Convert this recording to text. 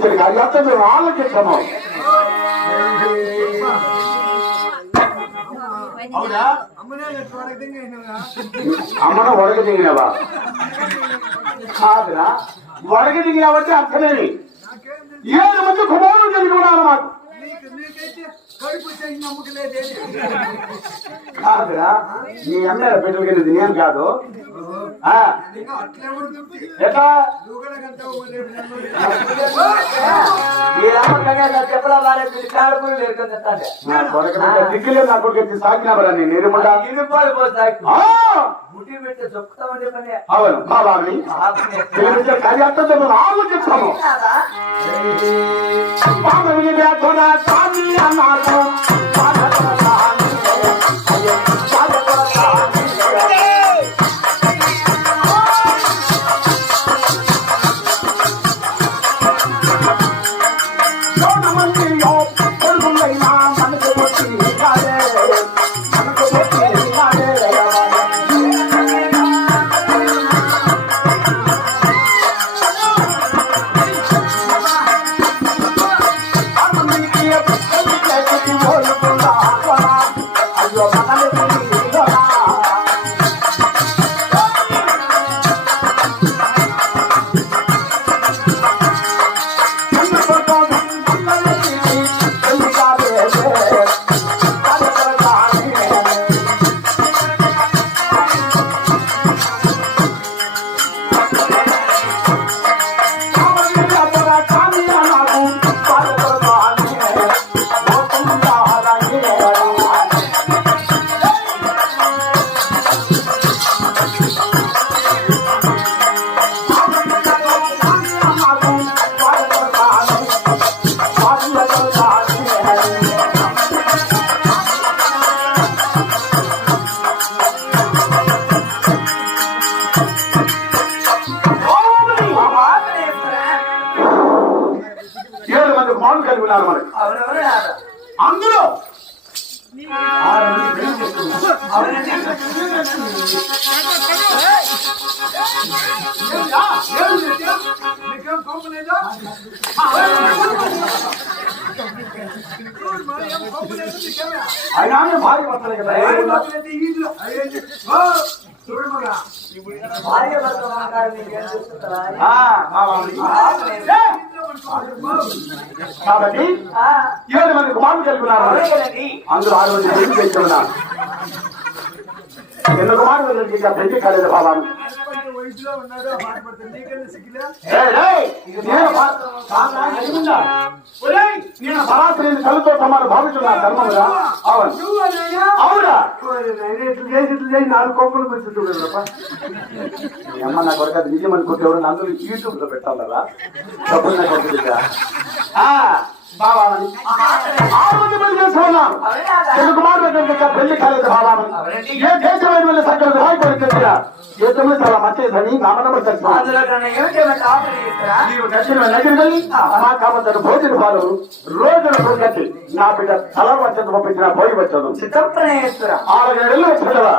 మేము ఆలోచించాము అవునా? అమ్మను వడగ దిగినవా? కాదురా. వడగ దిగినావంటే అర్థమేమి? ఏడు మంది కుమారులు కలిగి ఉన్నారు మాకు. కాదురా. నీ అమ్మాయి బిడ్డలు కింద నేను కాదు. ఎట్లా? ఈ అమ్మకంగా చెప్పలా వారే కాడుకుని బిడ్డ దిక్కులే నా కొడుకు ఎత్తి సాగినవరా నీ నిరుముడా ఇరుపాలు పోతాయి ఆ, ముట్టి పెట్టి చెప్తామని పని అవును మా బాబుని. తెలిపించే కార్యార్థంతో మేము ఏడు మంది కోపలేదా ఏం కోపలేదు నీకేమే ఆయన ఆమె భార్య వస్తారు కదా ఏం కోపలేదు ఈ ఇంట్లో అయ్యేంటి? ఓ, చూడు మగా భార్య భర్త కాబట్టి ఏడు మంది కుమారులు ఉన్నారు మనకి. అవునండి అందులో ఆరు మంది పెళ్ళి చేసుకున్నారు ఎన్ని కుమారులు పెళ్ళి కాలేదు బాబా? నేను భా- బాగా సమానం భావిస్తున్నా ధర్మముగా అవును. అవునా? నాలుగు కోపలు అమ్మ నా అది నిజం అనుకుంటే అందరూ యూట్యూబ్లో పెట్టాలరా డబ్బులు నా దగ్గర. ఆ, రోజు పెళ్ళి చేసుకున్నాం మాట దగ్గర పెళ్ళి కాలేదు బావాలని ఏ దేశమైన వెళ్ళి సక్కర రాయపడి దగ్గర ఏ తొమ్మిది చాలా మంచిదని నామనమ్మ మా కామతను భోజన పాలు రోజుల కొడుకట్టి నా బిడ్డ తల వచ్చేది పంపించిన పోయి వచ్చదు. ఆరు వచ్చేదవా